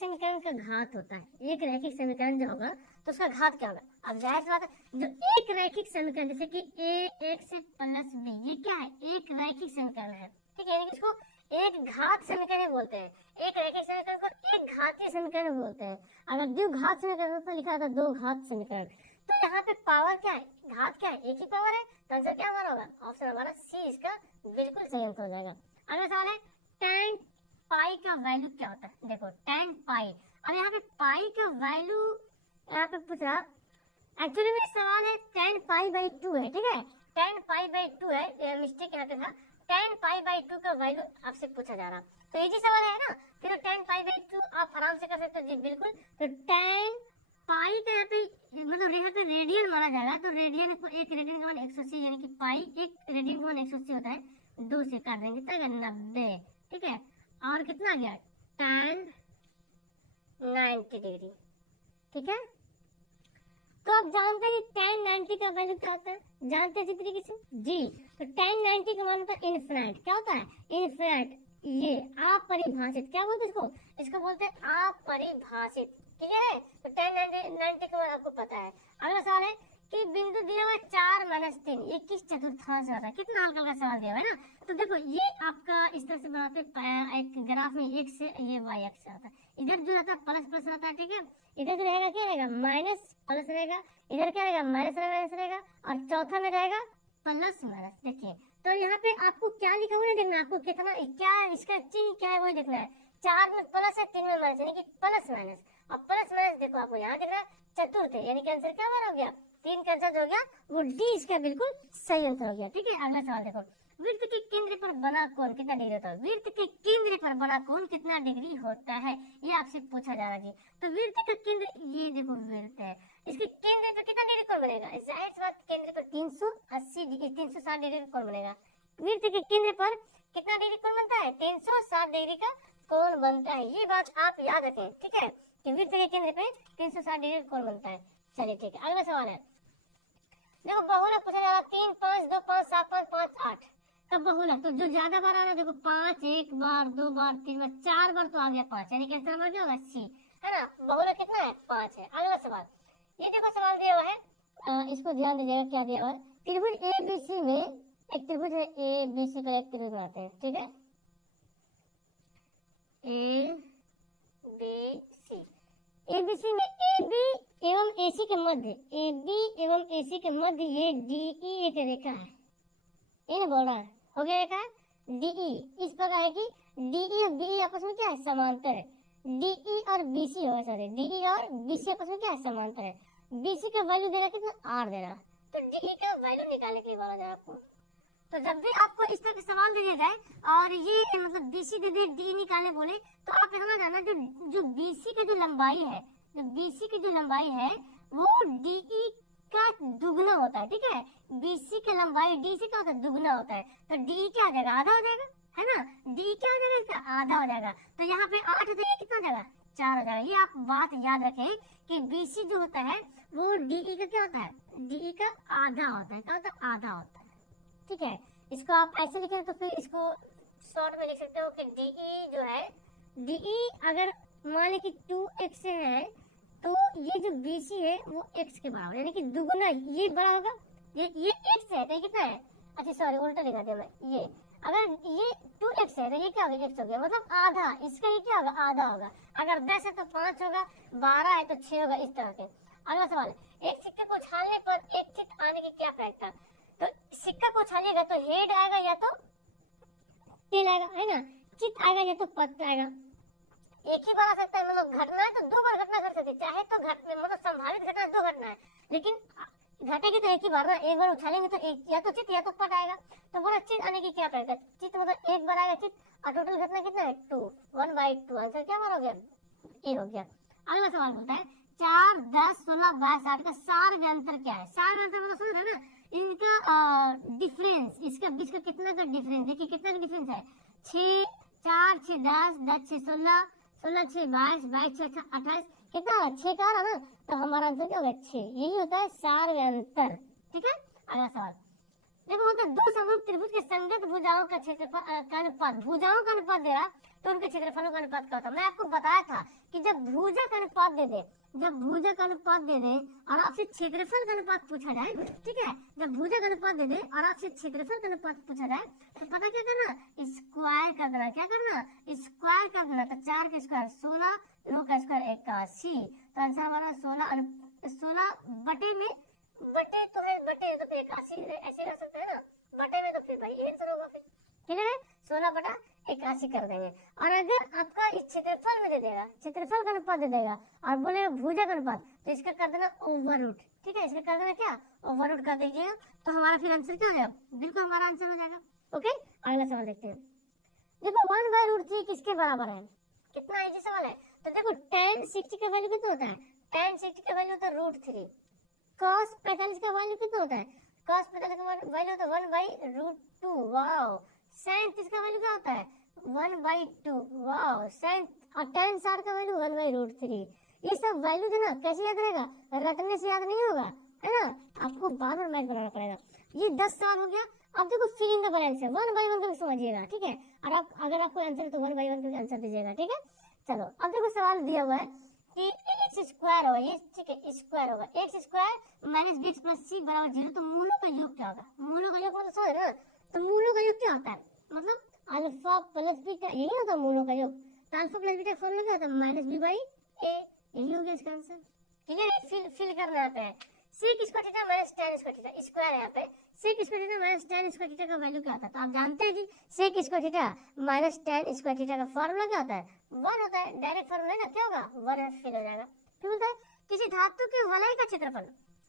समीकरण का घात होता है, एक रैखिक समीकरण जो होगा तो उसका घात क्या होगा। अब जाहिर सी बात है, जो एक रैखिक समीकरण जैसे कि ए एक्स प्लस बी, ये क्या है, एक रैखिक समीकरण है, ठीक है, यानी कि इसको एक घात समीकरण बोलते हैं। एक रैखिक समीकरण को एक घातीय समीकरण बोलते हैं। अगर द्विघात समीकरण तो लिखा था दो घात समीकरण। तो यहाँ पे पावर क्या है, घात क्या है, एक ही पावर है, तो आंसर क्या हमारा होगा, ऑप्शन हमारा सी इसका बिल्कुल सही आंसर हो जाएगा। अगला सवाल है tan पाई का वैल्यू क्या होता है। देखो tan पाई, अब यहाँ पे पाई का वैल्यू यहाँ पे पूछ रहा, एक्चुअली में सवाल है tan पाई बाई 2 है, ठीक है, tan पाई बाई 2 है, मिस्टेक यहाँ पे था, tan पाई बाई 2 का वैल्यू आपसे पूछा जा रहा, तो इजी सवाल है ना, फिर tan पाई बाई 2 आप आराम से कर सकते हो जी बिल्कुल। तो tan पाई का यहाँ पे मतलब यहाँ पे रेडियन माना जाएगा, तो रेडियन को एक रेडियन का मान 180, यानी कि पाई एक रेडियन का मान 180 होता है, 2 से काट देंगे तो 90, ठीक है, और कितना आ गया tan 90 डिग्री, ठीक है। तो आप जानते हैं tan 90 का वैल्यू क्या होता है, जानते हैं इसी तरीके से जी। तो tan 90 का मान होता है इनफिनिट, क्या होता है, इनफिनिट, ये अपरिभाषित, क्या बोलते हैं इसको, इसको बोलते हैं अपरिभाषित, ठीक है। तो tan 90 का मान आपको पता है। अगला सवाल है कि बिंदु दिया हुआ 4-3, ये किस चतुर्थांश होता है, कितना हल्का हल्का सवाल दिया हुआ है ना। तो देखो ये आपका इस तरह से बनाते एक ग्राफ में, एक से ये वाई एक्स आता है, इधर जो रहता है प्लस प्लस रहता है, ठीक है, इधर जो रहेगा क्या रहेगा, माइनस प्लस रहेगा, इधर क्या रहेगा, माइनस रहेगा, और चौथा में रहेगा प्लस माइनस। देखिए तो यहाँ पे आपको क्या लिखा हुआ है देखना, आपको कितना क्या इसका चिन्ह क्या है वही देखना है। 4 में प्लस है, 3 में माइनस, यानी कि प्लस माइनस, और प्लस माइनस देखो आपको यहाँ दिख रहा है चतुर्थ है, यानी कि आंसर क्या हमारा हो गया, 3 का आंसर हो गया वो डी इसका बिल्कुल सही आंसर हो गया, ठीक है। अगला सवाल देखो, वृत्त के केंद्र पर बना कोण कितना डिग्री होता है, वृत्त के केंद्र पर बना कोण कितना डिग्री होता है, ये आपसे पूछा जा रहा है जी। तो वृत्त का केंद्र, ये देखो वृत्त है, इसके केंद्र पर कितना डिग्री कोण बनेगा, जाहिर सी बात केंद्र पर 380 डिग्री 360 डिग्री कोण बनेगा। वृत्त के केंद्र पर कितना डिग्री कोण बनता है, 360 डिग्री का कोण बनता है, ये बात आप याद रखें, ठीक है, कि वृत्त के केंद्र पे 360 डिग्री कोण बनता है। चलिए ठीक है, अगला सवाल है, देखो बहुलक पूछा जा रहा है, 3 5 2 5 7 5 5 8 का बहुलक, तो जो ज्यादा बार आ रहा है देखो 5 एक बार 2 बार 3 बार 4 बार तो आ गया 5, यानी कि आंसर हमारा क्या होगा सी, है ना। बहुलक कितना है, 5 है। अगला सवाल, ये देखो सवाल दिया हुआ है, इसको ध्यान दीजिएगा क्या दिया हुआ है, त्रिभुज एबीसी में एक त्रिभुज है, एबीसी का एक त्रिभुज बनाते हैं, ठीक है, एबीसी, एबीसी में एबी एवं एसी के मध्य, एबी एवं एसी के मध्य ये डीई एक रेखा है, ये बोल रहा है, हो गया रेखा डीई, इस प्रकार है कि डीई और बीई आपस में क्या है, समांतर है, डीई और बीसी होगा, सॉरी डीई और बीसी आपस में क्या है, समांतर है। बीसी का वैल्यू देना कितना, 8 देना, तो डीई का वैल्यू निकालने के लिए बोला जाए आपको। तो जब भी आपको इस तरह के सवाल दिए जाए और ये मतलब बीसी दे दे डी निकाले बोले, तो आप समझ जाना जो बीसी की जो लंबाई है, जो बीसी की जो लंबाई है वो डीई का दुगना होता है, ठीक है, बीसी की लंबाई डी से क्या होता है, दुगना होता है, तो डी क्या हो जाएगा, आधा हो जाएगा, है ना, डी क्या हो जाएगा, इसका आधा हो जाएगा, तो यहाँ पे 8 हो जाएगा, कितना हो जाएगा, 4 हो जाएगा। ये आप बात याद रखें कि बीसी जो होता है वो डीई का क्या होता है, डीई का आधा होता है, क्या होता है, आधा होता है, ठीक है। इसको आप ऐसे लिखें तो फिर इसको शॉर्ट में लिख सकते हो कि डीई जो है, डीई अगर मान लें कि 2x है तो ये जो बीसी है वो x के बराबर, यानी कि दुगुना, ये बड़ा होगा, ये x है तो ये कितना है, अच्छा सॉरी उल्टा लिखा दिया मैं, ये अगर ये 2x है तो ये क्या होगा, x हो गया, मतलब आधा, इसका ये क्या होगा, आधा होगा। अगर 10 है तो 5 होगा, 12 है तो 6 होगा, इस तरह के। अगला सवाल, एक सिक्के को उछालने पर एक चित्त आने की क्या प्रायिकता, तो सिक्का को उछालिएगा तो हेड आएगा या तो टेल आएगा, है ना, चित्त आएगा या तो पत्ता आएगा। एक ही बार आ सकता है, मतलब घटना है तो 2 बार घटना घट सकती है, चाहे तो मतलब संभावित घटना 2 घटना है, लेकिन घटेगी तो एक ही बार ना, एक बार उछालेंगे तो एक या तो चित्त या तो पट आएगा, तो बोला चित्त आने की क्या प्रायिकता, चित्त मतलब एक बार आएगा चित्त, और टोटल घटना कितना है 2, 1/2, आंसर क्या बार हो गया, ए हो गया। अगला सवाल बोलता है 4 10 16 22 8 का सार व्यंतर क्या है, सार व्यंतर मतलब समझ रहे ना, इनका डिफरेंस, इसका बीच का कितना का डिफरेंस, देखिए कितना का डिफरेंस है, 6 4 6 10 10 6 16 16 6 22 22 6 28, कितना 6 का आ रहा ना, तो हमारा आंसर क्या होगा 6, यही होता है सार व्यंतर, ठीक है। अगला सवाल देखो, बोलते हैं दो समरूप त्रिभुज के संगत भुजाओं का क्षेत्रफल का अनुपात, भुजाओं का अनुपात दे रहा तो उनके क्षेत्रफलों का अनुपात क्या होता है। मैं आपको बताया था कि जब भुजा का अनुपात दे दे, जब भुजा का अनुपात दे दे और आपसे क्षेत्रफल का अनुपात पूछा जाए, ठीक है, जब भुजा का अनुपात दे दे और आपसे क्षेत्रफल का अनुपात पूछा जाए तो पता क्या करना, स्क्वायर कर देना। क्या करना, स्क्वायर कर देना। तो 4 का स्क्वायर 16, 9 का स्क्वायर 81, तो आंसर हमारा 16 बटे में, बटे तो है, बटे तो फिर 81 ऐसे रह सकता है ना, बटे में तो फिर भाई आंसर होगा फिर, ठीक है। 16 बटा 81 कर देंगे। और अगर आपका इस क्षेत्रफल में दे देगा, क्षेत्रफल का अनुपात दे देगा और बोलेगा भुजा का अनुपात, तो इसका कर देना ओवर रूट, ठीक है, इसका कर देना क्या, ओवर रूट कर दीजिएगा। तो हमारा फिर आंसर क्या हो जाएगा, बिल्कुल हमारा आंसर हो जाएगा। ओके, अगला सवाल देखते हैं। देखो 1/√3 किसके बराबर है, कितना इजी सवाल है। तो देखो tan 60 का वैल्यू कितना होता है, tan 60 का वैल्यू होता है √3। cos 45 का वैल्यू कितना होता है, cos 45 का वैल्यू होता है 1/√2। वाओ, sin 30 का वैल्यू क्या होता है 1/2। वाओ, sin और tan 60 का वैल्यू 1/√3। ये सब वैल्यू जो ना कैसे याद रहेगा, रटने से याद नहीं होगा, है ना, आपको बार बार मैथ बनाना पड़ेगा। ये 10 सवाल हो गया। अब देखो फिल इन द ब्लैंक्स है, 1/1 को समझिएगा, ठीक है, और आप अगर आपको आंसर है तो 1/1 का आंसर दीजिएगा, ठीक है। चलो अब देखो सवाल दिया हुआ है कि एक्स स्क्वायर होगा, ये ठीक है स्क्वायर होगा, X square minus B X plus C बराबर 0। तो मूलों का योग क्या होगा, मूलों का योग मतलब समझ रहे हो ना, तो मूलों का योग क्या होता है, मतलब अल्फा प्लस बीटा, यही होता है मूलों का योग। तो अल्फा प्लस बीटा का फॉर्मूला क्या होता है, -b/a, यही हो गया इसका आंसर, ठीक है। फिल करना आता है sec square theta minus tan square theta, square है यहाँ पे, sec square theta minus tan square theta का वैल्यू क्या होता है। तो आप जानते हैं कि sec square theta minus tan square theta का फार्मूला क्या होता है, 1 होता है, डायरेक्ट फार्मूला है ना, क्या होगा 1 फिल हो जाएगा। फिर बोलता है किसी धातु के वलय का क्षेत्रफल,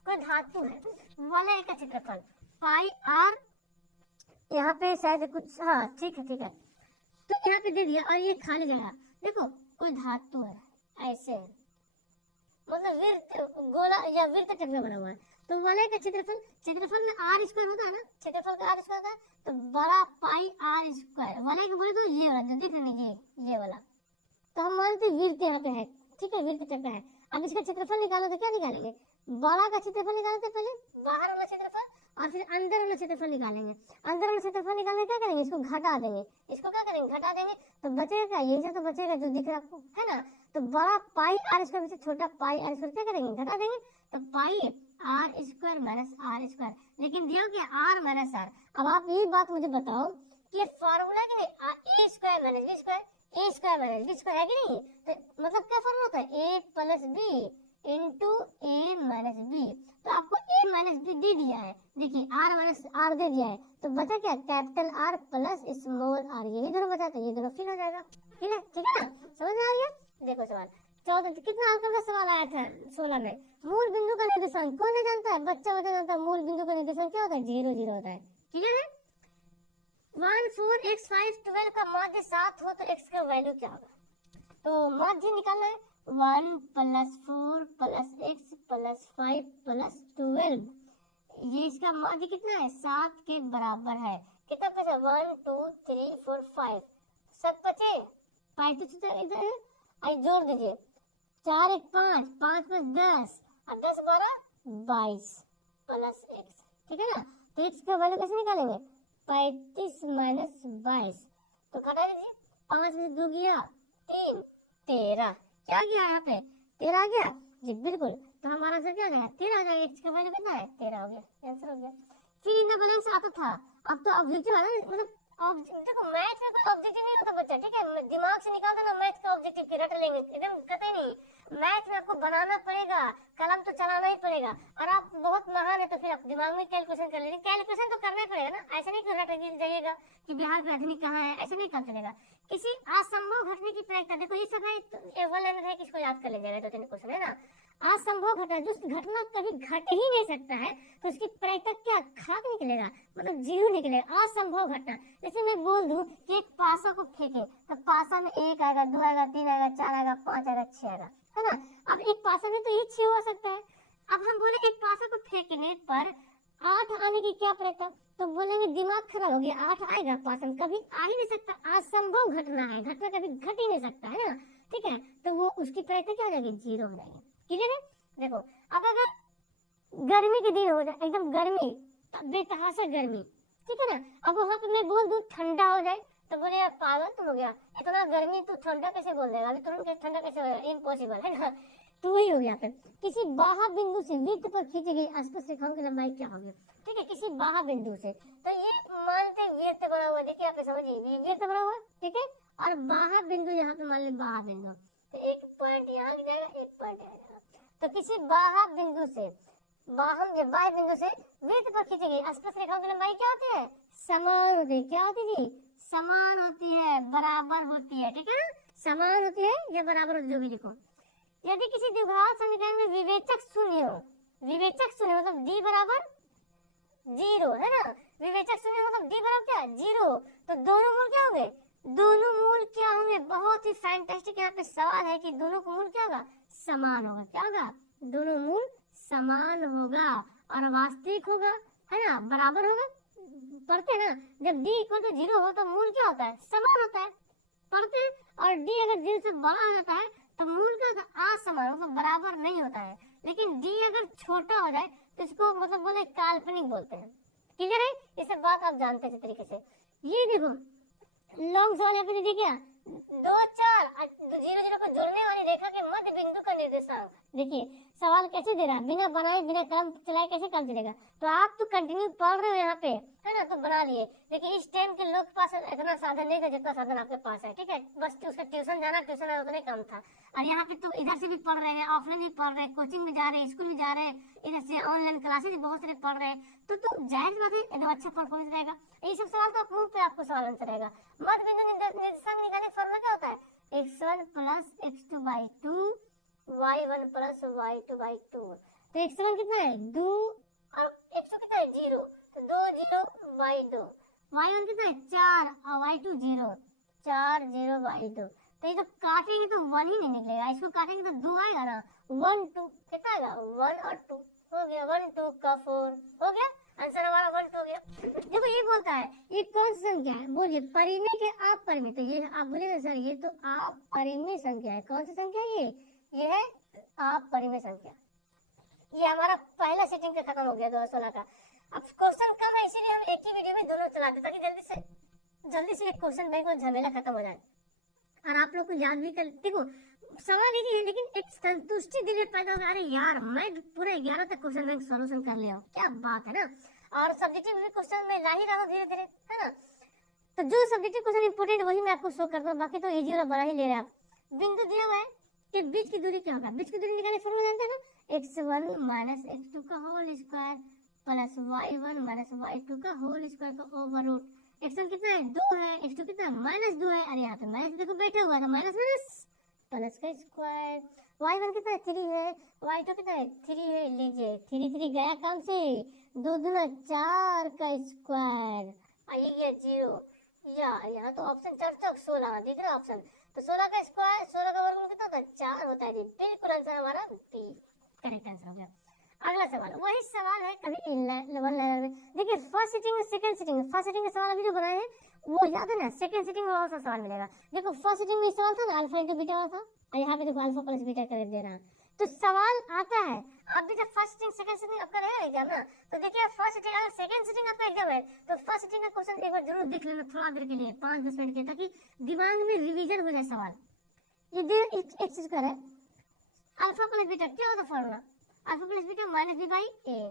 कोई धातु है वलय का क्षेत्रफल पाई r, यहाँ पे शायद कुछ, हाँ ठीक है ठीक है, तो यहाँ पे दे दिया और ये खाली जगह। देखो कोई धातु है ऐसे, मतलब वृत्त गोला या वृत्त चक्र बना हुआ है, तो वलय का क्षेत्रफल, क्षेत्रफल में r स्क्वायर होता है ना, क्षेत्रफल का r स्क्वायर होता है, तो बड़ा पाई r स्क्वायर, वलय को बोले तो ये वाला जो दिख रहा है ये वाला, तो हम मानते वृत्त यहाँ पे है, ठीक है, वृत्त चक्र है। अब इसका क्षेत्रफल निकालो तो क्या निकालेंगे, बड़ा का क्षेत्रफल निकालते पहले, बाहर वाला क्षेत्रफल और फिर अंदर वाला क्षेत्रफल निकालेंगे। अंदर वाला क्षेत्रफल निकालने क्या करेंगे, इसको घटा देंगे, इसको क्या करेंगे घटा देंगे, तो बचेगा क्या, ये जो तो बचेगा जो दिख रहा है आपको, है ना। तो बड़ा पाई r स्क्वायर से छोटा पाई r स्क्वायर क्या करेंगे, घटा देंगे, तो पाई r square minus r square, लेकिन दिया क्या r माइनस r। अब आप ये बात मुझे बताओ कि ये फार्मूला कि नहीं, a square minus b square, a square minus b square है कि नहीं, तो मतलब क्या फार्मूला होता है a plus b into a minus b। तो आपको a माइनस b दे दिया है, देखिए r माइनस r दे दिया है, तो बचा क्या capital R plus small r, यही दोनों बचा, तो ये दोनों फिल हो जाएगा, ठीक है, ठीक है, समझ में आ गया। देखो सवाल 14, कितना अंक का सवाल आया था 16 में, मूल बिंदु का निर्देशांक कौन नहीं जानता है, बच्चा जानता है, मूल बिंदु का निर्देशांक क्या होता है 0 0 होता है, क्लियर है। 1 4 x 5 12 का माध्य 7 हो तो x का वैल्यू क्या होगा, तो माध्य निकालना है 1 + 4 + x + 5 + 12, ये इसका माध्य कितना है 7 के बराबर है। कितना बचा 1 2 3 4 5, 7 बचे, 5 तो इधर है, आई जोड़ दीजिए, 4 1 5, 5 + 10 और 10 12 22 प्लस x, ठीक है ना। तो x का वैल्यू कैसे निकालेंगे, 35 - 22, तो घटा दीजिए, 5 में 2 गया 3, 13, क्या गया यहाँ पे 13 आ गया जी, बिल्कुल। तो हमारा आंसर क्या आ गया 13 आ जाएगा, x का वैल्यू कितना है 13 हो गया, आंसर हो गया। फिर इन द ब्लैंक्स आता था, अब तो ऑब्जेक्टिव है ना, मतलब देखो मैथ में कोई ऑब्जेक्टिव नहीं होता बच्चा, ठीक है, दिमाग से निकाल देना मैथ का ऑब्जेक्टिव के रट लेंगे, एकदम कतई नहीं। मैथ में आपको बनाना पड़ेगा, कलम तो चलाना ही पड़ेगा, और आप बहुत महान है तो फिर आप दिमाग में कैलकुलेशन कर लेंगे, कैलकुलेशन तो करना ही पड़ेगा ना, ऐसा नहीं कि रट जाइएगा कि बिहार की राजधानी कहाँ है, ऐसा नहीं कर चलेगा। किसी असंभव घटने की प्रायिकता, देखो ये सब है वन लाइनर है, किसको याद कर लीजिएगा, 2 3 क्वेश्चन है ना। असंभव घटना, जो घटना कभी घट ही नहीं सकता है, तो उसकी प्रायिकता क्या खाक निकलेगा, मतलब 0 निकलेगा। असंभव घटना, जैसे मैं बोल दूं कि एक पासा को फेंके तो पासा में 1 आएगा 2 आएगा 3 आएगा 4 आएगा 5 आएगा 6 आएगा, है ना। अब एक पासा में तो ये 6 हो सकता है, अब हम बोले एक पासा को फेंकने पर 8 आने की क्या प्रायिकता, तो बोलेंगे दिमाग खराब हो गया, 8 आएगा, पासा कभी आ ही नहीं सकता, असंभव घटना है, घटना कभी घट ही नहीं सकता है ना, ठीक है, तो वो उसकी प्रायिकता क्या हो जाएगी 0 हो जाएगी, ठीक है। देखो अब अगर गर्मी के दिन हो जाए, एकदम गर्मी बेतहाशा गर्मी, ठीक है ना। अब वहाँ पे मैं बोल दूं ठंडा हो जाए तो बोले यार पागल तुम हो गया, इतना गर्मी तू ठंडा कैसे बोल देगा, अभी तुरंत ठंडा कैसे होगा, इम्पॉसिबल है ना। तो वही हो गया फिर किसी बाह्य बिंदु से वृत्त पर खींची गई आसपास रेखाओं की लंबाई क्या होगी, ठीक है, किसी बाह्य बिंदु से। तो ये मानते वृत्त बना हुआ, देखिए आप समझिए ये वृत्त बना हुआ, ठीक है, और बाह्य बिंदु यहाँ पे मान ली बाह्य बिंदु, तो एक पॉइंट यहाँ लग जाएगा, एक पॉइंट यहाँ जाएगा। तो किसी बाह्य बिंदु से बाह्य बिंदु से वृत्त पर खींची गई आसपास रेखाओं की लंबाई क्या होती है, समान होती है। क्या होती थी, समान होती है, बराबर होती है, ठीक है ना, समान होती है या बराबर होती है, जो भी लिखो। यदि किसी द्विघात समीकरण में विवेचक शून्य हो, विवेचक शून्य मतलब d बराबर 0 है ना, विवेचक शून्य मतलब d बराबर क्या 0, तो दोनों मूल क्या होंगे, दोनों मूल क्या होंगे, बहुत ही फैंटास्टिक यहाँ पे सवाल है कि दोनों का मूल क्या होगा, समान होगा। क्या होगा, दोनों मूल समान होगा और वास्तविक होगा, है ना, बराबर होगा। पढ़ते हैं ना, जब d इक्वल टू 0 हो तो मूल क्या होता है, समान होता है, पढ़ते हैं। और d अगर 0 से बड़ा हो जाता है तो मूल का असमान मतलब बराबर नहीं होता है। लेकिन d अगर छोटा हो जाए तो इसको मतलब बोले काल्पनिक बोलते हैं। क्लियर है, ये सब बात आप जानते हैं तरीके से। ये देखो लॉन्ग सवाल यहाँ पे दे दिया क्या, 2 4 0 0 को जोड़ने वाली रेखा के मध्य बिंदु का निर्देशांक। देखिए सवाल कैसे दे रहा है, बिना बनाए बिना काम चलाए कैसे काम चलेगा। तो आप तो कंटिन्यू पढ़ रहे हो यहाँ पे, है ना, तो बना लिए। लेकिन इस टाइम के लोग के पास इतना साधन नहीं था जितना साधन आपके पास है, ठीक है, बस उसका ट्यूशन जाना, ट्यूशन आना उतना कम था। और यहाँ पे तो इधर से भी पढ़ रहे हैं, ऑफलाइन भी पढ़ रहे हैं, कोचिंग में जा रहे हैं, स्कूल में जा रहे हैं, इधर से ऑनलाइन क्लासेज बहुत सारे पढ़ रहे हैं। तो जाहिर बात है एकदम अच्छा परफॉर्मेंस रहेगा। ये सब सवाल तो आप मुंह पे आपको सवाल आंसर रहेगा। मध्य बिंदु निर्देशांक निकालने का फॉर्मूला क्या होता है, x1 plus x2 by 2 y1 plus y2 by 2। तो x1 कितना है 2 और x2 कितना है 0, तो 2 0 बाई 2, y1 कितना है 4 और y2 0, 4 0 बाई 2। तो ये तो काटेंगे तो 1 ही नहीं निकलेगा, इसको काटेंगे तो 2 आएगा ना, 1 2 कितना आएगा 1 और 2 हो गया, 1 2 का 4 हो गया, आंसर हमारा 1 2 हो गया। देखो ये बोलता है ये कौन सी संख्या है, बोलिए परिमेय के अपरिमेय। तो ये आप बोलिए सर ये तो अपरिमेय संख्या है, कौन सी संख्या है ये है अपरिमेय संख्या। ये हमारा पहला सेटिंग का खत्म हो गया 2016 का। अब क्वेश्चन कम है इसीलिए हम एक ही वीडियो में दोनों चलाते ताकि जल्दी से एक क्वेश्चन बैंक में झमेला खत्म हो जाए और आप लोग को याद भी कर। देखो सवाल यही है लेकिन एक संतुष्टि दिल में पैदा होगा, अरे यार मैं पूरा 11 तक क्वेश्चन बैंक सॉल्यूशन कर लिया, क्या बात है ना। और सब्जेक्टिव भी क्वेश्चन में ला ही रहा हूँ धीरे धीरे, है ना। तो जो सब्जेक्टिव क्वेश्चन इंपोर्टेंट वही मैं आपको शो करता हूँ, बाकी तो इजी वाला बना ही ले रहे हैं आप। बिंदु दिया हुआ है कि बीच की दूरी क्या होगा, बीच की दूरी निकालने फॉर्मूला जानते हैं ना, x1 माइनस x2 का whole square plus y1 minus y2 का होल स्क्वायर का ओवर रूट। x1 कितना है 2 है, x2 कितना है -2 है, अरे यहाँ पे माइनस देखो बैठा हुआ था, माइनस माइनस प्लस का स्क्वायर, y1 कितना है 3 है, y2 कितना है 3 है, लीजिए 3 3 गया काम से, 2 2 4 का स्क्वायर आइए गया 0, या यहाँ तो ऑप्शन 4 चौक 16 दिख रहा है ऑप्शन, तो 16 का स्क्वायर 16 का वर्गमूल कितना होता है 4 होता है जी, बिल्कुल आंसर हमारा बी करेक्ट आंसर हो गया। अगला सवाल वही सवाल है कभी लेवल में, देखिए फर्स्ट सिटिंग और सेकंड सिटिंग, फर्स्ट सिटिंग का सवाल अभी जो बनाए हैं वो याद है ना, सेकंड सिटिंग में और सा सवाल मिलेगा। देखो फर्स्ट सिटिंग में सवाल था ना अल्फा इंटू बीटा वाला था, और यहाँ पे देखो अल्फा प्लस बीटा कर दे रहा है, तो सवाल आता है। अब भी जब फर्स्ट सिटिंग सेकंड सिटिंग आपका रहेगा एग्जाम ना, तो देखिए फर्स्ट सिटिंग अगर सेकंड सिटिंग आपका एग्जाम है तो फर्स्ट सिटिंग का क्वेश्चन एक बार जरूर देख लेना थोड़ा देर के लिए 5-10 मिनट के, ताकि दिमाग में रिविजन हो जाए सवाल। ये एक चीज कर है अल्फा प्लस बीटा क्या होता है formula, alpha plus beta minus B by A,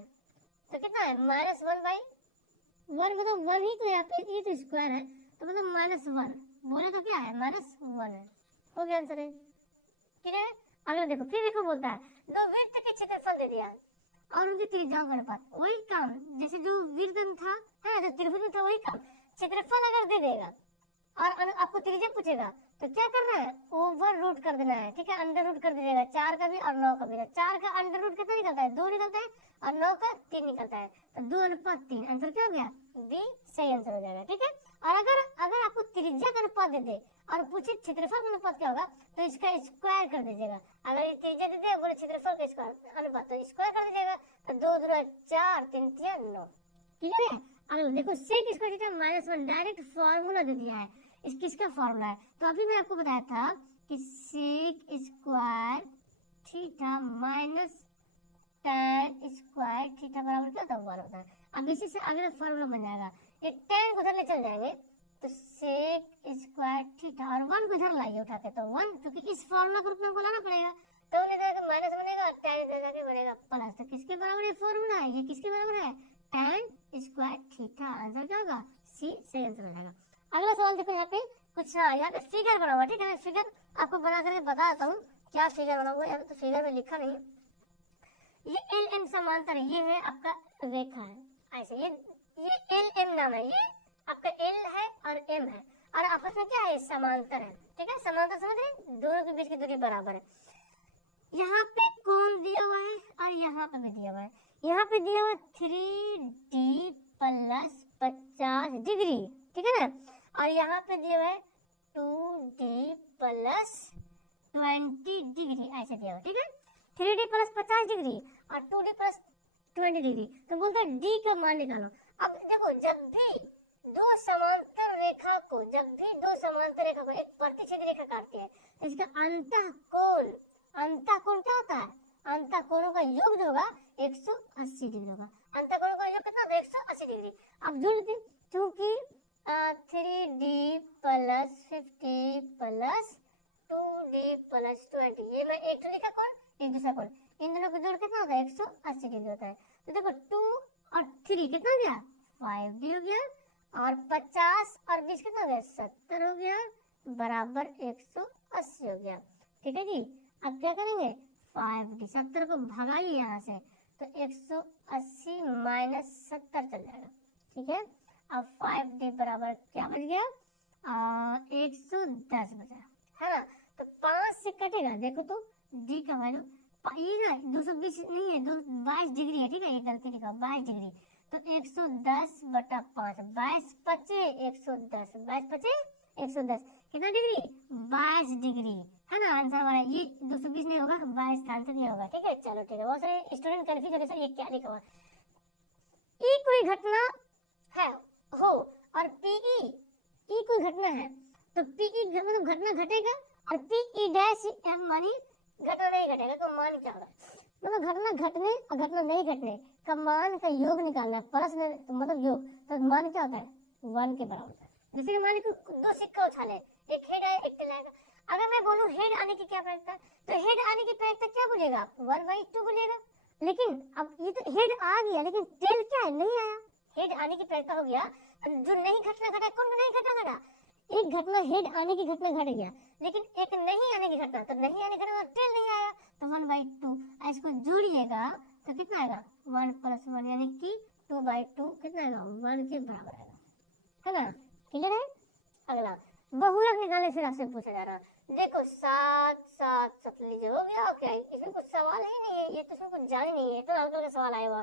तो कितना है -1 बाई 1, मतलब 1 ही तो यहाँ पे, ये तो स्क्वायर है तो मतलब -1 बोले तो क्या है -1 है, हो गया आंसर है। ठीक है अगला देखो फिर देखो बोलता है दो वृत्त के क्षेत्रफल दे दिया और उनकी त्रिज्याओं का अनुपात, वही काम जैसे जो वृत्त था है जो त्रिभुज में था वही काम, क्षेत्रफल अगर दे देगा और आपको त्रिज्या पूछेगा तो क्या करना है ओवर रूट कर देना है, ठीक है, अंडर रूट कर दीजिएगा 4 का भी और 9 का भी। 4 का अंडर रूट कितना निकलता है 2 निकलता है और 9 का 3 निकलता है, तो 2:3 आंसर क्या हो गया बी सही आंसर हो जाएगा। ठीक है और अगर आपको त्रिज्या का अनुपात दे दे और पूछे क्षेत्रफल का अनुपात क्या होगा तो इसका स्क्वायर कर दीजिएगा, अगर ये त्रिज्या दे दे बोले क्षेत्रफल का स्क्वायर अनुपात तो स्क्वायर कर दीजिएगा, तो 2 2 4 3 3 9। ठीक है अगला देखो sec square theta -1 direct formula दे दिया है, इस किसका फार्मूला है, तो अभी मैं आपको बताया था कि sec square theta minus tan square theta बराबर क्या होता है 1 होता है। अब इसी से अगला फॉर्मूला बन जाएगा, ये tan को उधर ले चल जाएंगे तो सेक स्क्वायर थीटा और 1 को इधर लाइए उठा के, तो 1 क्योंकि इस फॉर्मूला को रूप में लाना पड़ेगा, तो उन्हें जाकर माइनस बनेगा और tan इधर जाके बनेगा प्लस। तो किसके बराबर है फॉर्मूला है, ये किसके बराबर है, tan स्क्वायर थीटा। आंसर क्या होगा, सी सही आंसर हो जाएगा। अगला सवाल देखो यहाँ पे कुछ, यहाँ पे फिगर बना हुआ, ठीक है, मैं फिगर आपको बना करके बता देता हूँ क्या फिगर बना हुआ है। यहाँ तो फिगर में लिखा नहीं, ये एल एम समांतर है, ये है आपका रेखा है, ऐसे ये एल एम नाम है, ये आपका एल है और एम है और आपस में क्या है, समांतर है, ठीक है, समांतर समझ रहे, दोनों के बीच की दूरी बराबर है। यहाँ पे कोण दिया हुआ है और यहाँ पे भी दिया हुआ है, यहाँ पे दिया हुआ 3D प्लस 50 डिग्री, ठीक है ना, और यहाँ पे दिया हुआ है 2D प्लस 20 डिग्री, ऐसे दिया हुआ, ठीक है, 3D प्लस 50 डिग्री और 2D प्लस 20 डिग्री। तो बोलता है D का मान निकालो। अब देखो, जब भी दो समांतर रेखा को एक प्रतिच्छेद रेखा काटते हैं तो इसका अंतःकोण क्या होता है, अंतःकोणों का योग जो होगा 180 डिग्री होगा, अंतःकोणों का योग कितना होगा, 180 डिग्री। अब जोड़ दे, क्योंकि 3D plus 50 plus 2D plus 20, ये मैं एक तो लिखा कोण, एक दूसरा कोण, इन दोनों का जोड़ कितना होगा, 180 डिग्री होता है। तो देखो 2 और 3 कितना हो गया, 5D हो गया, और 50 और 20 कितना हो गया, 70 हो गया, बराबर 180 हो गया, ठीक है जी। अब क्या करेंगे, 5D 70 को भगाइए यहाँ से, तो 180 माइनस 70 चल जाएगा, ठीक है। अब 5D बराबर क्या बच गया, 110 बचा, है ना। तो 5 से कटेगा, देखो तो D का वैल्यू ये ना 220 नहीं है, 22 डिग्री है, ठीक है, ये गलती लिखा 22 डिग्री, तो 110 बटा 5, 22 पचे 110, 22 पचे 110, कितना डिग्री, 22 डिग्री, है ना। आंसर हमारा ये 220 नहीं होगा, 22 का आंसर ये होगा, ठीक है। चलो ठीक है, बहुत सारे स्टूडेंट कंफ्यूज हो रहे सर ये क्या लिखा हुआ। ई कोई घटना है हो और पीई, ई कोई घटना है तो पीई मतलब घटना घटेगा और पीई डैश मानी घटना नहीं घटेगा, तो मान क्या होगा, मतलब घटना घटने और घटना नहीं घटने का मान का योग निकालना है, प्रश्न मतलब योग, तो मान क्या होता है, 1 के बराबर। जैसे कि मान लो दो सिक्का उछाले, एक हेड आया एक टेल आएगा, अगर मैं बोलूं हेड आने की क्या प्रायिकता, तो हेड आने की प्रायिकता क्या बोलेगा, 1/2 बोलेगा। लेकिन अब ये तो हेड आ गया, लेकिन टेल क्या है, नहीं आया। हेड आने की प्रायिकता हो गया, जो नहीं घटना घटा, कौन नहीं घटना घटा, एक घटना हेड आने की घटना घट गया, लेकिन एक नहीं आने की घटना, तो नहीं आने की घटना टेल नहीं आया, तो 1/2, इसको जोड़िएगा तो कितना आएगा, 1 + 1 यानी कि 2/2 कितना आएगा, 1 के बराबर आएगा, है ना। क्लियर है। अगला बहुलक निकालने से आपसे पूछा जा रहा है, देखो 7 7 7 लीजिए, हो गया क्या, इसमें कुछ सवाल ही नहीं है, ये तो इसमें कुछ जान ही नहीं है, तो हल्का का सवाल आया हुआ।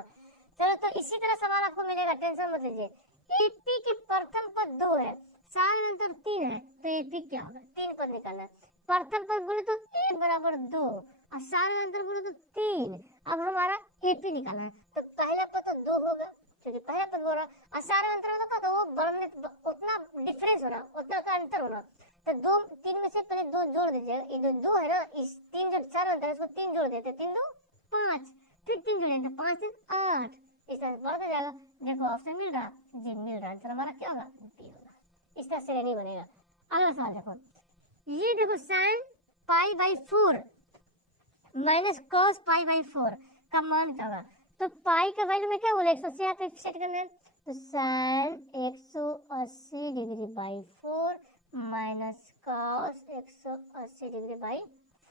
चलो तो इसी तरह सवाल आपको मिलेगा, टेंशन मत लीजिए। एपी के प्रथम पद 2 है, साल अंतर 3 है, तो एपी क्या होगा, 3 पद निकालना है। प्रथम पद बोले तो 1 बराबर 2 और साल अंतर बोले तो 3। अब हमारा एपी निकालना है, तो पहला पद तो 2 होगा, क्योंकि पहला पद बोल रहा और सारा अंतर होता तो वो बढ़ने उतना डिफरेंस होना, उतना का अंतर होना, तो 2 3 में से पहले 2 जोड़ दीजिए, ये 2 है ना, इस 3 जो 4 अंतर है इसको 3 जोड़ देते, 3 2 5, फिर 3 जोड़ेंगे 5 3 8, इस तरह से बढ़ता जाएगा। देखो ऑप्शन मिल रहा जी, मिल रहा, आंसर हमारा क्या होगा, बी होगा। इस तरह से नहीं बनेगा। अगला सवाल देखो, ये देखो sin π/4 माइनस cos π/4 का मान क्या होगा, तो पाई का वैल्यू में क्या बोले 180 यहाँ पे सेट करना है, तो sin 180 degree by 4 minus cos 180 degree by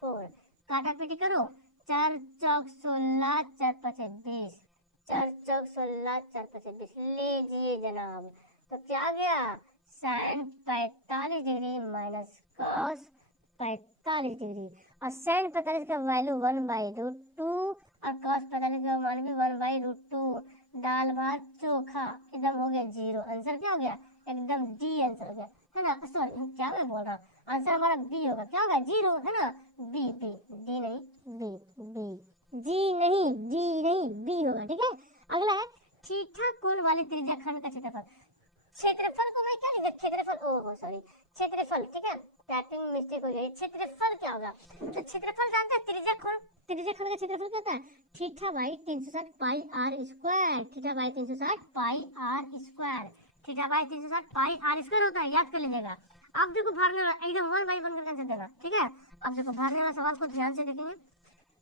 4, काटा पीटी करो, 4 चौक 16 4 5 20, 4 चौक 16 4 5 20 लीजिए जनाब, तो क्या गया sin 45 degree minus cos 45 degree, और sin 45 का वैल्यू 1/√2 और cos 45 का मान भी 1/√2, दाल भात चोखा एकदम हो गया 0, आंसर क्या हो गया, एकदम डी आंसर हो गया, है ना। सॉरी क्या मैं बोल रहा हूँ, आंसर हमारा बी होगा, क्या होगा 0, है ना, बी बी डी नहीं बी, बी जी नहीं डी नहीं बी होगा, ठीक है। अगला है थीटा कोण वाली त्रिज्या खंड का क्षेत्रफल। क्षेत्रफल को मैं क्या क्षेत्रफल, ओह सॉरी, क्षेत्रफल, ठीक है, टाइपिंग मिस्टेक हो गई। क्षेत्रफल क्या होगा, तो क्षेत्रफल जानते हैं त्रिज्याखंड, त्रिज्याखंड का क्षेत्रफल क्या होता है, theta by 360 pi R square, theta by 360 pi R square, theta by 360 pi R square होता है, याद कर लीजिएगा। अब देखो भरने वाला एकदम 1/1 करके आंसर देगा, ठीक है। अब देखो भरने वाला सवाल को ध्यान से देखेंगे।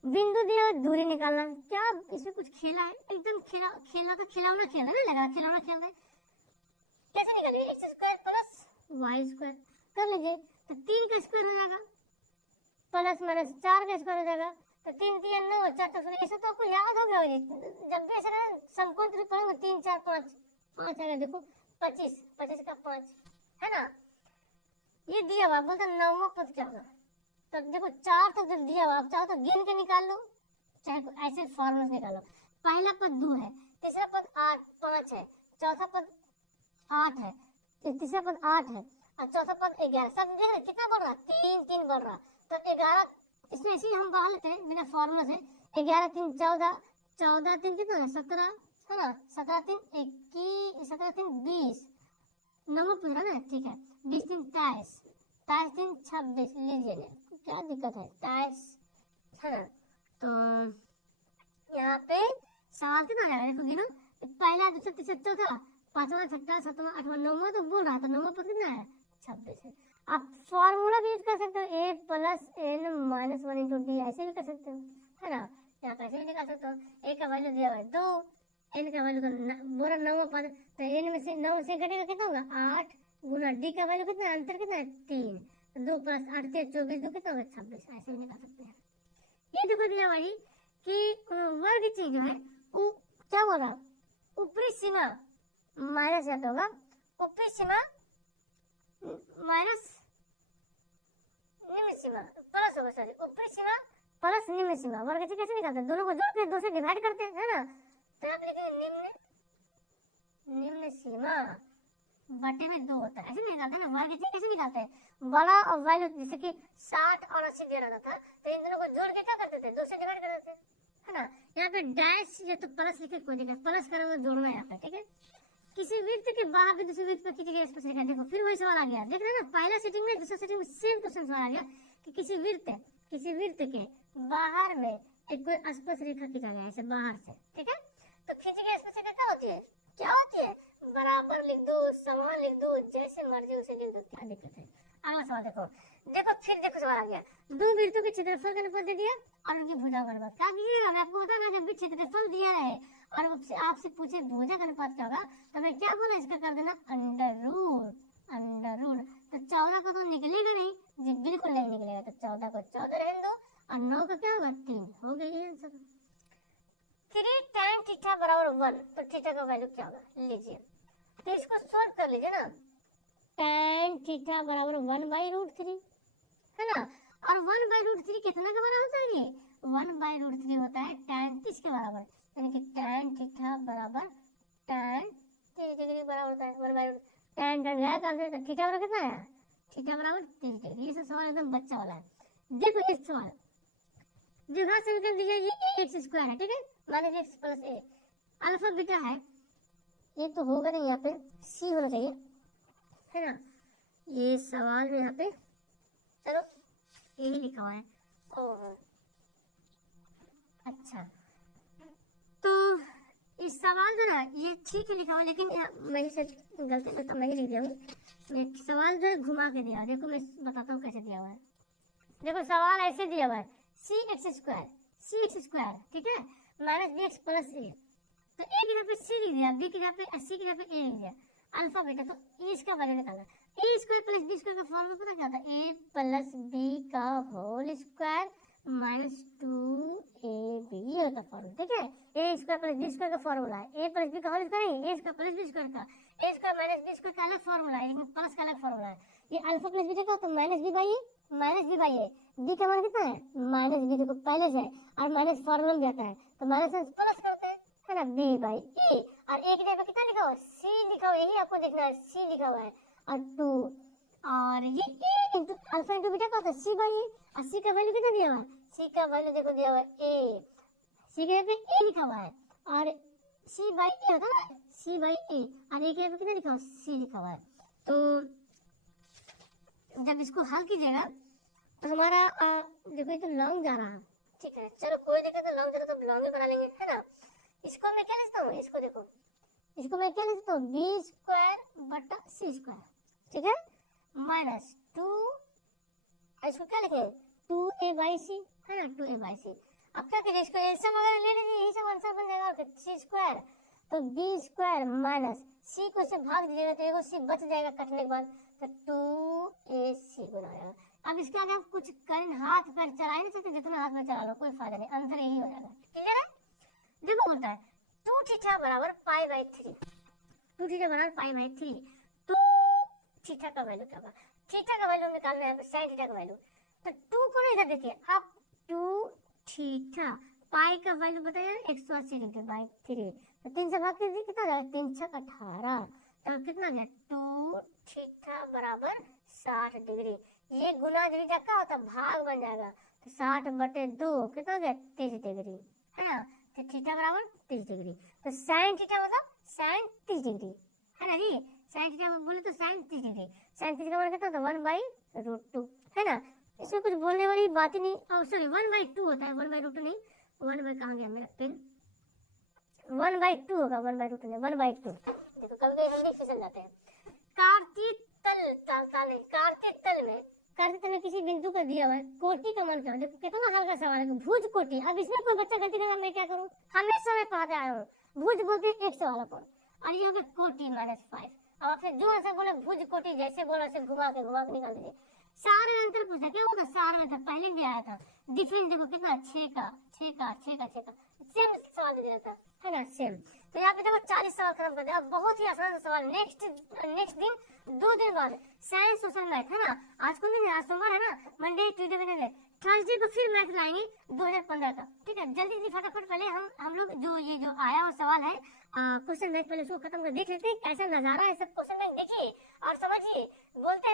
बिंदु दिया और दूरी निकालना, क्या इसमें कुछ खेला है, एकदम खेला तो खिलौना खेल रहे ना, लगा खिलौना खेल रहे, कैसे निकालिए, X square plus Y square कर लीजिए, तो 3 का स्क्वायर हो जाएगा, प्लस माइनस 4 का स्क्वायर हो जाएगा, तो 3 3 9 4 तो ऐसे तो आपको याद हो गया होगी, जब भी ऐसा समकोण त्रिभुज पढ़ेंगे 3 4 5 5 आएगा, देखो 25 25 का 5 है ना, ये दिया हुआ बोलते नौवां पद क्या होगा, तो देखो 4 तो जब दिया हुआ, आप चाहो तो गिन के निकाल लो, चाहे ऐसे फॉर्मूला से निकालो। पहला पद 2 है, तीसरा पद 8 5 है, चौथा पद 8 है, तीसरा पद 8 है और चौथा पद 11, सब देख रहे कितना बढ़ रहा, 3 3 बढ़ रहा, तो 11 इसमें ऐसे ही हम बढ़ा लेते हैं बिना फॉर्मूला से, 11 3 14, 14 3 कितना है 17 है ना, 17 3 21, 17 3 20, नंबर पूछ रहा ना, ठीक है, 20 3 23, 23 3 26, लीजिए क्या दिक्कत है 23 है ना, तो यहाँ पे सवाल कितना आ जाएगा, देखो गिनो, पहला दूसरा तीसरा चौथा पांचवा छठा सातवां आठवां नौवां, तो बोल रहा था नौवां पद कितना है 26 है। आप फॉर्मूला भी यूज कर सकते हो, a plus n minus 1 into D, ऐसे भी कर सकते हो है ना, यहाँ पे ऐसे भी निकाल सकते हो। a का वैल्यू दिया हुआ है 2, n का वैल्यू बोला नौवां पद, तो n में से 9 से घटेगा कितना होगा 8 गुना d का वैल्यू कितना है, अंतर कितना है 3, 2 प्लस 8 3 24, 2 कितना होगा 26, ऐसे भी निकाल सकते हैं। ये देखो दिया भाई कि वर्ग चीज जो है वो क्या बोल रहा है, ऊपरी सीमा माइनस या तो होगा, ऊपरी सीमा माइनस निम्न सीमा प्लस होगा, सॉरी ऊपरी सीमा प्लस निम्न सीमा, वर्ग चीज कैसे निकालते हैं, दोनों को जोड़ के 2 से डिवाइड करते हैं है ना, तो आप लिखेंगे निम्न सीमा बटे में 2 होता है, ऐसे निकालते हैं ना, वर्ग चीज कैसे निकालते हैं, बड़ा और वैल्यू जैसे कि 60 और 80 दे रहा था, तो इन दोनों को जोड़ के क्या करते थे 2 से डिवाइड कर देते है ना, यहाँ पे डैश या तो प्लस लिखे कोई दिक्कत, प्लस करोगे जोड़ना यहाँ पे, ठीक है। किसी वृत्त के बाहर भी दूसरे वृत्त पर खींची गई स्पर्श रेखा, देखो फिर वही सवाल आ गया, देख रहे हैं ना, पहला सेटिंग में दूसरा सेटिंग में सेम क्वेश्चन सवाल आ गया कि किसी वृत्त के बाहर में एक कोई स्पर्श रेखा खींचा गया ऐसे बाहर से, ठीक है, तो खींची गई स्पर्श रेखा क्या होती है, बराबर लिख दो, समान लिख दो, जैसे मर्जी उसे लिख दो, क्या दिक्कत है। अगला सवाल देखो फिर देखो सवाल आ गया, दो वृत्तों के क्षेत्रफल का अनुपात दे दिया और उनकी भुजा का अनुपात, क्या कीजिएगा, मैं आपको बता रहा, जब भी क्षेत्रफल दिया रहे और आपसे पूछे भुजा का अनुपात क्या होगा, तो मैं क्या बोला, इसका कर देना अंडर रूट, तो 14 को तो निकलेगा नहीं जी, बिल्कुल नहीं निकलेगा, तो 14 को 14 रहने दो और 9 का क्या होगा 3, हो गया आंसर। 3 tan थीटा बराबर 1, तो थीटा का वैल्यू क्या होगा, लीजिए, तो इसको सॉल्व कर लीजिए ना, tan थीटा बराबर 1/√3 है ना, और 1/√3 कितना के बराबर होता है, ये 1/√3 होता है tan 30 के बराबर, यानी कि tan थीटा बराबर tan 30 डिग्री बराबर होता है 1/√3, tan गया कहां से, थीटा बराबर कितना है, थीटा बराबर 30 डिग्री। ये सवाल एकदम बच्चा वाला है, देखो ये सवाल द्विघात समीकरण दिया, ये x स्क्वायर है, ठीक है, minus x plus a, alpha beta है, ये तो होगा नहीं, यहाँ पे c होना चाहिए है ना, ये सवाल में यहाँ पे चलो यही लिखा हुआ है, अच्छा, तो इस सवाल जो ना ये ठीक है लिखा हुआ है, लेकिन मैं से गलती से तो मैं ही लिख दिया हूँ, मैं सवाल जो घुमा के दिया, देखो मैं बताता हूँ कैसे दिया हुआ है, देखो सवाल ऐसे दिया हुआ है सी एक्स स्क्वायर ठीक है, माइनस बी एक्स प्लस ए, तो ए की जगह पे सी लिख दिया, बी की जगह पे सी की जगह पे ए लिख दिया, अल्फा बीटा, तो इसका वैल्यू निकालना, ए स्क्वायर प्लस बी स्क्वायर का फॉर्मूला पता क्या होता है, ए प्लस बी का होल स्क्वायर माइनस 2ab होता है फॉर्मूला, ठीक है, ए स्क्वायर प्लस बी स्क्वायर का फॉर्मूला है, ए प्लस बी का होल स्क्वायर नहीं, ए स्क्वायर प्लस बी स्क्वायर का, ए स्क्वायर माइनस बी स्क्वायर का अलग फॉर्मूला है, लेकिन प्लस का अलग फॉर्मूला है, ये अल्फा प्लस बीटा का तो minus B by A, B का मान कितना है माइनस बी, देखो पहले से है और माइनस फॉर्मूला में जाता है, तो माइनस से प्लस करते हैं है ना, बी बाई ए, और ए की जगह कितना लिखा हुआ है सी लिखा हुआ है, यही आपको देखना है, सी लिखा हुआ है, और 2 और ये ए इंटू अल्फा इंटू बीटा का होता है सी बाई ए, और सी का वैल्यू कितना दिया हुआ है, सी का वैल्यू देखो दिया हुआ है ए, सी के जगह पे ए लिखा हुआ है, और सी बाई ए होता है ना, सी बाई ए, और ए के जगह पे कितना लिखा हुआ है सी लिखा हुआ है, तो जब इसको हल कीजिएगा तो हमारा देखो ये तो लॉन्ग जा रहा है, ठीक है, चलो कोई दिक्कत नहीं, लॉन्ग जा रहा तो लॉन्ग ही बना लेंगे, है ना। इसको मैं क्या लिखता हूँ, इसको देखो, इसको मैं क्या लिखता हूँ, बी स्क्वायर बटा सी स्क्वायर, ठीक है, माइनस 2, इसको क्या लिखे 2a/c, है ना, 2a/c। अब क्या कीजिए, इसको एलसीएम वगैरह ले लीजिए, यही सब आंसर बन जाएगा। और सी स्क्वायर तो बी स्क्वायर माइनस सी को से भाग दीजिएगा तो एगो सी बच जाएगा कटने के बाद, तो 2ac गुना आएगा। अब इसके आगे आप कुछ करें, हाथ पैर चला ही नहीं सकते, जितना हाथ में चला लो कोई फायदा नहीं, आंसर यही हो जाएगा, क्लियर है। देखो बोलता है 2 थीटा बराबर π/3, 2 थीटा बराबर π/3, तो थीटा का वैल्यू क्या होगा, थीटा का वैल्यू निकालना है, साइन थीटा का वैल्यू, तो 2 को इधर देखिए आप, 2 थीटा, पाई का वैल्यू बताइए 180 डिवाइड बाय 3, तो 3 से भाग कीजिए कितना जाएगा, 3 छक 18, तो कितना गया 2 थीटा बराबर 60 डिग्री। ये गुना डिग्री का क्या होता है, भाग बन जाएगा, तो 60/2 कितना गया 30 डिग्री, है ना, तो थीटा बराबर 30 डिग्री। तो साइन थीटा मतलब साइन 30 डिग्री, है ना जी, साइन थीटा बोले तो साइन 30 डिग्री, साइन 30 का मतलब कितना होता है 1/√2, है ना, इसमें कुछ बोलने वाली बात ही नहीं। सॉरी 1/2 होता है, 1/√2 नहीं, 1 कहाँ गया मेरा पेन, 1/2 होगा, 1/√2 नहीं, 1/2। देखो कभी कभी हम भी फिसल जाते हैं। कार्तिक तल में किसी बिंदु का दिया हुआ है, कोटि का मान क्या है, देखो कितना हल्का सवाल है, भुज कोटि। अब इसमें कोई बच्चा गलती करेगा मैं क्या करूँ, हमेशा मैं पढ़ाते आया हूँ, भुज बोलते हैं 100 वाला कोण, और ये हो गया कोटि -5। अब आपसे जो आंसर बोले भुज कोटि जैसे बोला वैसे घुमा के निकाल दीजिए। सारे में अंतर पूछा, क्या होगा सारे में था, पहले भी आया था, डिफरेंस देखो कितना 6 का सेम सवाल दे दिया था, है ना, सेम। तो यहाँ पे देखो 40 सवाल खत्म कर दिया। अब बहुत ही आसान सवाल, नेक्स्ट दिन 2 दिन बाद साइंस सोशल मैथ, है ना, आज को नहीं, आज सोमवार है ना, मंडे ट्यूसडे वेडनेसडे थर्सडे को फिर मैथ लाएंगे 2015 का, ठीक है। जल्दी जल्दी फटाफट पहले हम लोग जो आया हुआ सवाल है क्वेश्चन बैंक, पहले उसको खत्म कर देख लेते हैं कैसा नजारा है, सब क्वेश्चन बैंक देखिए और समझिए। बोलते